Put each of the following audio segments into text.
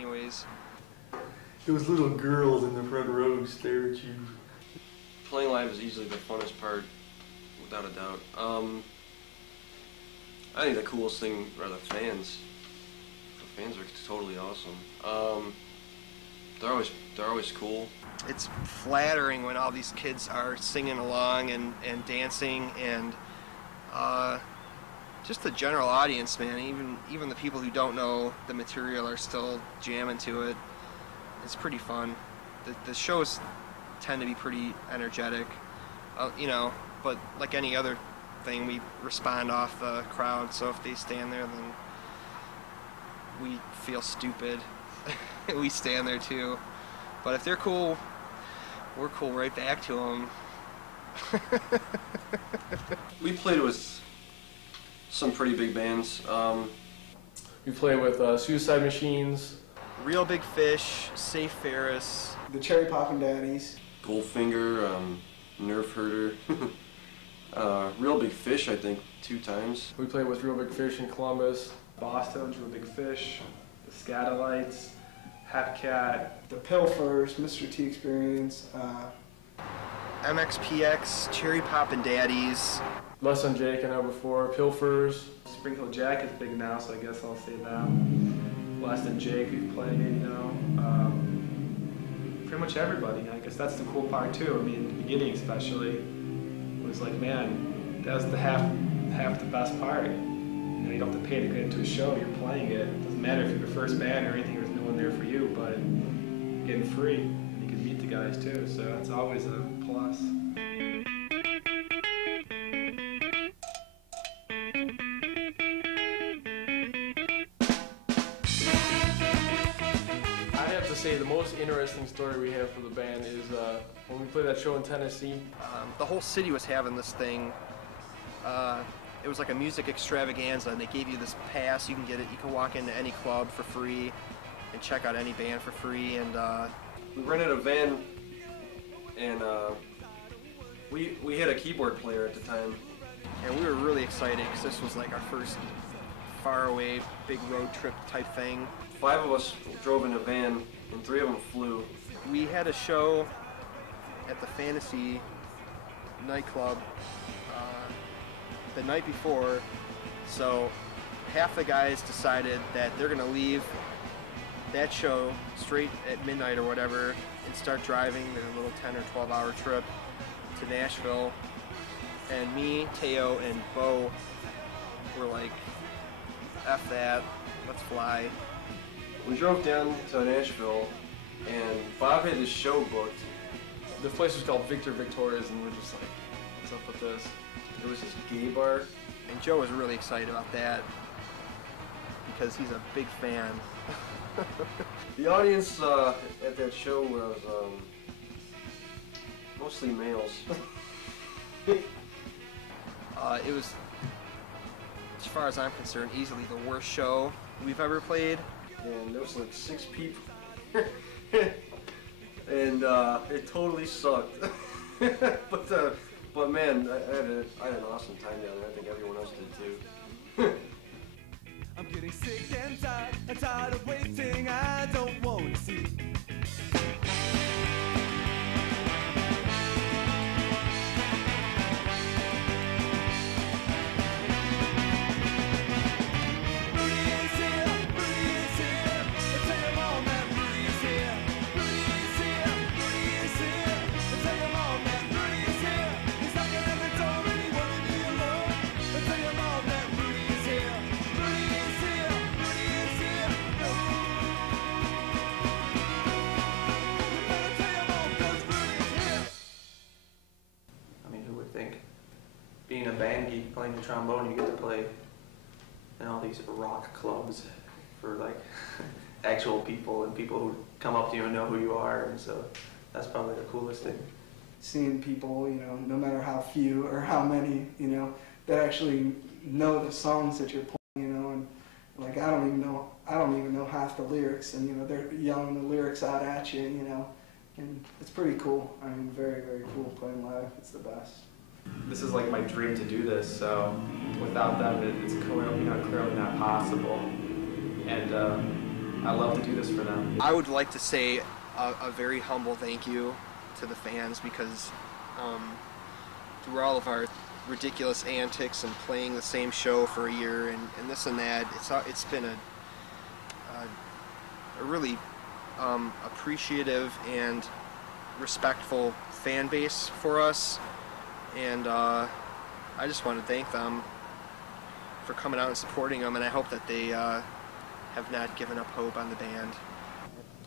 anyways. Those little girls in the front row stare at you. Playing live is easily the funnest part, without a doubt. I think the coolest thing are the fans. The fans are totally awesome. They're always cool. It's flattering when all these kids are singing along and dancing, and just the general audience, man. Even the people who don't know the material are still jamming to it. It's pretty fun. The shows tend to be pretty energetic, you know, but like any other thing, we respond off the crowd, so if they stand there, then we feel stupid. We stand there too. But if they're cool, we're cool right back to them. We played with some pretty big bands. We play with Suicide Machines, Real Big Fish, Safe Ferris, the Cherry Poppin' Daddies, Goldfinger, Nerf Herder, Real Big Fish, I think, 2 times. We play with Real Big Fish in Columbus, Boston, Real Big Fish, the Scatolites, Hepcat, the Pilfers, Mr. T Experience, MXPX, Cherry Poppin' Daddies. Less Than Jake, I know before, Pilfers. Sprinkle Jack is big now, so I guess I'll say that. Less Than Jake, we've played, you know. Pretty much everybody. I guess that's the cool part too. I mean, the beginning especially, it was like, man, that's the half the best part. You know, you don't have to pay to get into a show, you're playing it. It doesn't matter if you're the first band or anything, there's no one there for you, but you're getting free, and you can meet the guys too, so that's always a plus. I'd have to say the most interesting story we have for the band is when we played that show in Tennessee. The whole city was having this thing. It was like a music extravaganza, and they gave you this pass. You can get it. You can walk into any club for free and check out any band for free. And we rented a van, and we had a keyboard player at the time. And we were really excited because this was like our first faraway big road trip type thing. 5 of us drove in a van, and 3 of them flew. We had a show at the Fantasy nightclub the night before, so half the guys decided that they're gonna leave that show straight at midnight or whatever and start driving their little 10 or 12 hour trip to Nashville. And me, Teo, and Bo were like, F that, let's fly. We drove down to Nashville, and Bob had this show booked. The place was called Victor Victoria's, and we're just like, what's up with this? There was this gay bar. And Joe was really excited about that because he's a big fan. The audience at that show was mostly males. It was, as far as I'm concerned, easily the worst show we've ever played. And there was like 6 people. And it totally sucked. But man, I had an awesome time down there. I think everyone else did too. I'm getting sick and tired of waiting. I don't want to see. Being a band geek, playing the trombone, you get to play in all these rock clubs for like actual people and people who come up to you and know who you are, and so that's probably the coolest thing. seeing people, you know, no matter how few or how many, you know, that actually know the songs that you're playing, you know, and like I don't even know half the lyrics, and you know they're yelling the lyrics out at you, you know, and it's pretty cool. I mean, very, very cool playing live. It's the best. This is like my dream to do this, so without them it's clearly not possible. And I love to do this for them. I would like to say a very humble thank you to the fans because through all of our ridiculous antics and playing the same show for a year and this and that, it's been a really appreciative and respectful fan base for us, and I just want to thank them for coming out and supporting them, and I hope that they have not given up hope on the band.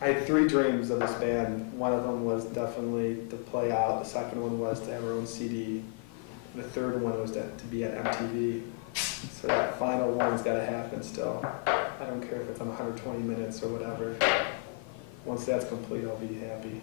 I had 3 dreams of this band. One of them was definitely to play out. The second one was to have our own CD. And the third one was to be at MTV. So that final one's got to happen still. I don't care if it's on 120 minutes or whatever. Once that's complete, I'll be happy.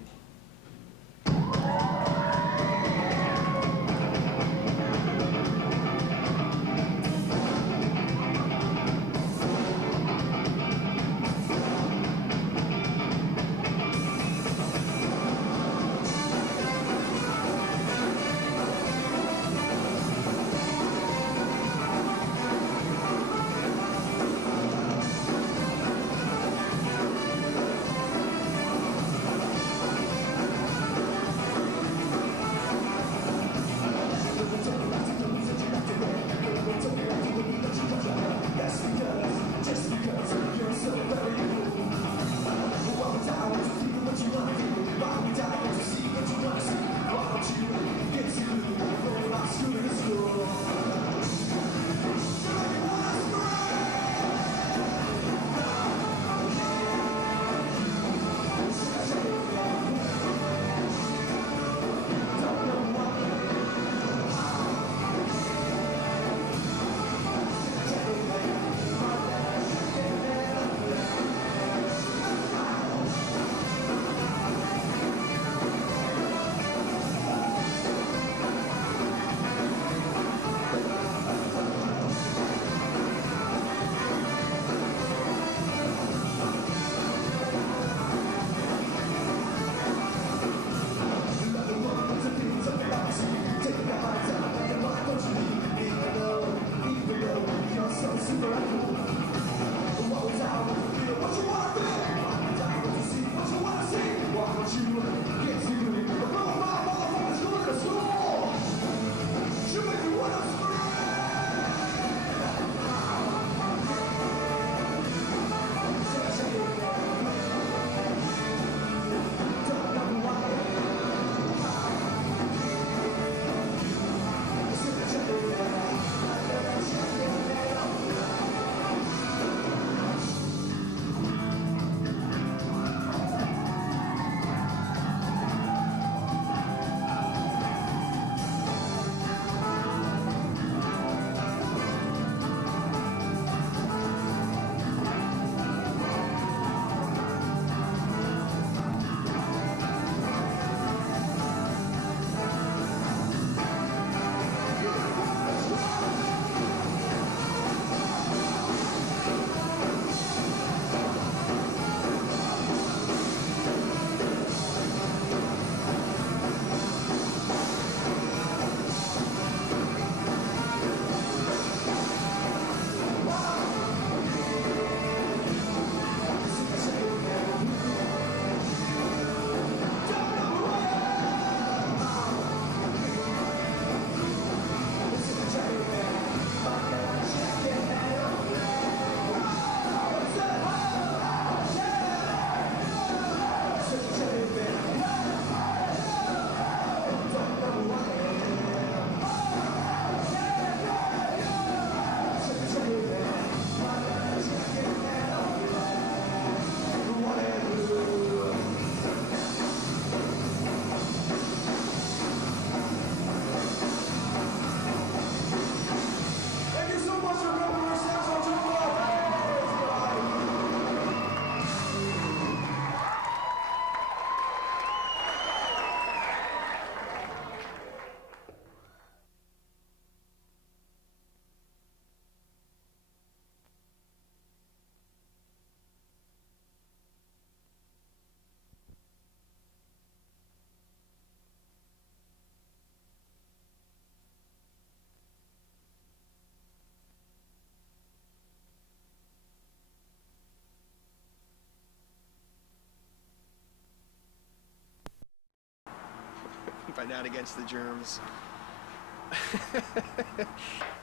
not against the germs.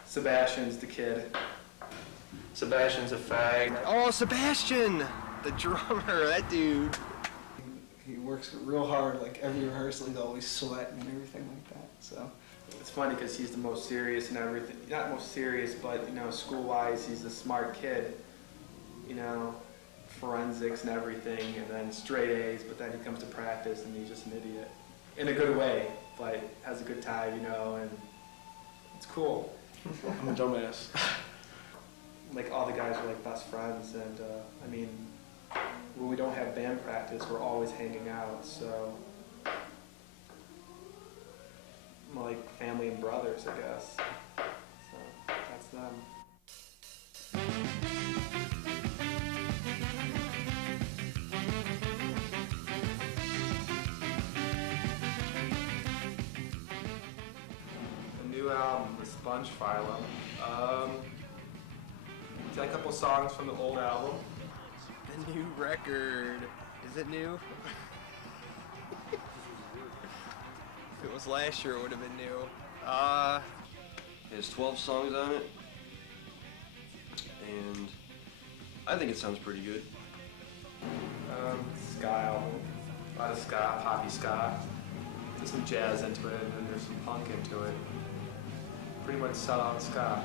Sebastian's the kid. Sebastian's a fag. Oh, Sebastian, the drummer, that dude. He works real hard. Like every rehearsal, he's always sweating and everything like that. So It's funny because he's the most serious and everything. Not most serious, but you know, school-wise, he's a smart kid. You know, forensics and everything, and then straight A's. But then he comes to practice and he's just an idiot in a good way, but has a good time, you know, and it's cool. I'm a dumbass. Like all the guys are like best friends, and I mean, when we don't have band practice, we're always hanging out. So. More like family and brothers, I guess. So that's them. The new album, The Sponge Phylum. Got a couple songs from the old album. The new record. Is it new? If it was last year, it would have been new. It has 12 songs on it, and I think it sounds pretty good. Ska album. A lot of ska, poppy ska. There's some jazz into it, and then there's some punk into it. Pretty much sellout ska.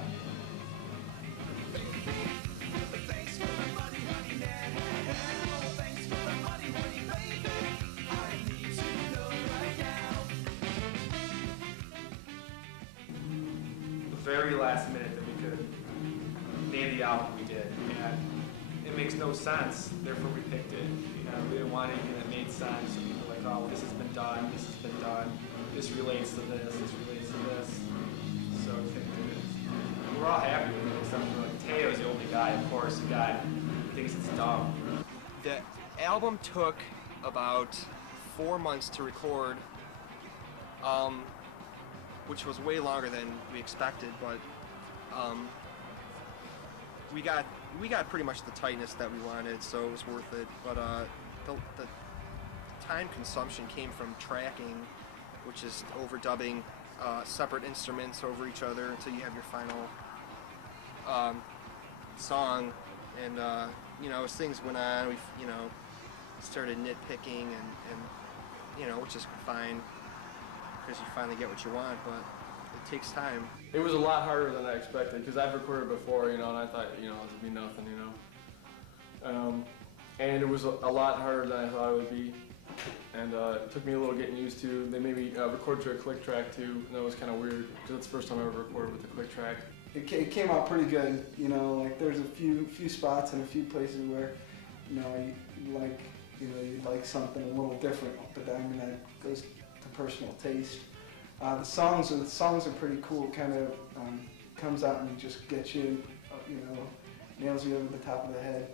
Very last minute that we could name the album we did, and it makes no sense, therefore we picked it. You know, we didn't want anything that made sense. So people were like, oh, well, this has been done, this relates to this relates to this. So we picked it. And we're all happy with it, except for like Teo's the only guy, of course, the guy who thinks it's dumb. The album took about 4 months to record. Which was way longer than we expected, but we got pretty much the tightness that we wanted, so it was worth it. But the time consumption came from tracking, which is overdubbing separate instruments over each other until you have your final song. And you know, as things went on, we started nitpicking and which is fine, because you finally get what you want, but it takes time. It was a lot harder than I expected, because I've recorded before, you know, and I thought, you know, it would be nothing, you know. And it was a lot harder than I thought it would be, and it took me a little getting used to. They made me record to a click track too, and that was kind of weird, because that's the first time I ever recorded with a click track. it came out pretty good. You know, like there's a few spots and a few places where, you know, you like something a little different, but I mean that goes to personal taste. The songs are pretty cool. Kind of comes out and just gets you, nails you over the top of the head.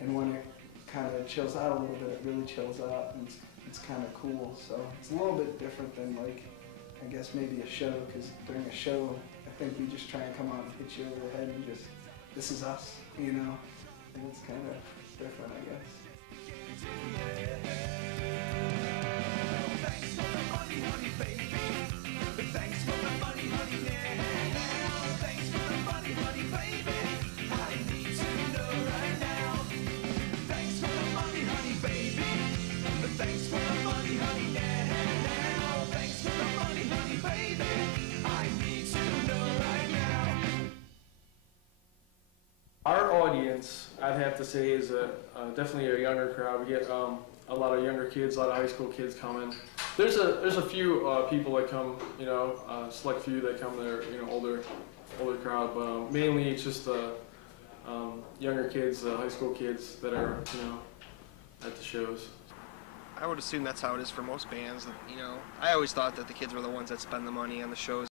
And when it kind of chills out a little bit, it really chills out, and it's kind of cool. So it's a little bit different than, like, I guess maybe a show, because during a show, I think we just try and come out and hit you over the head and just, this is us, you know? And it's kind of different, I guess. Thanks for the money, honey, baby. Thanks for the money, honey, now. Thanks for the money, honey, baby. I need to know right now. Thanks for the money, honey, baby. Thanks for the money, honey, now. Thanks for the money, honey, baby. I need to know right now. Our audience, I'd have to say, is definitely a younger crowd. We get a lot of younger kids, a lot of high school kids coming. There's a few people that come, select few that come. They're older crowd, but mainly it's just younger kids, high school kids that are at the shows. I would assume that's how it is for most bands. I always thought that the kids were the ones that spend the money on the shows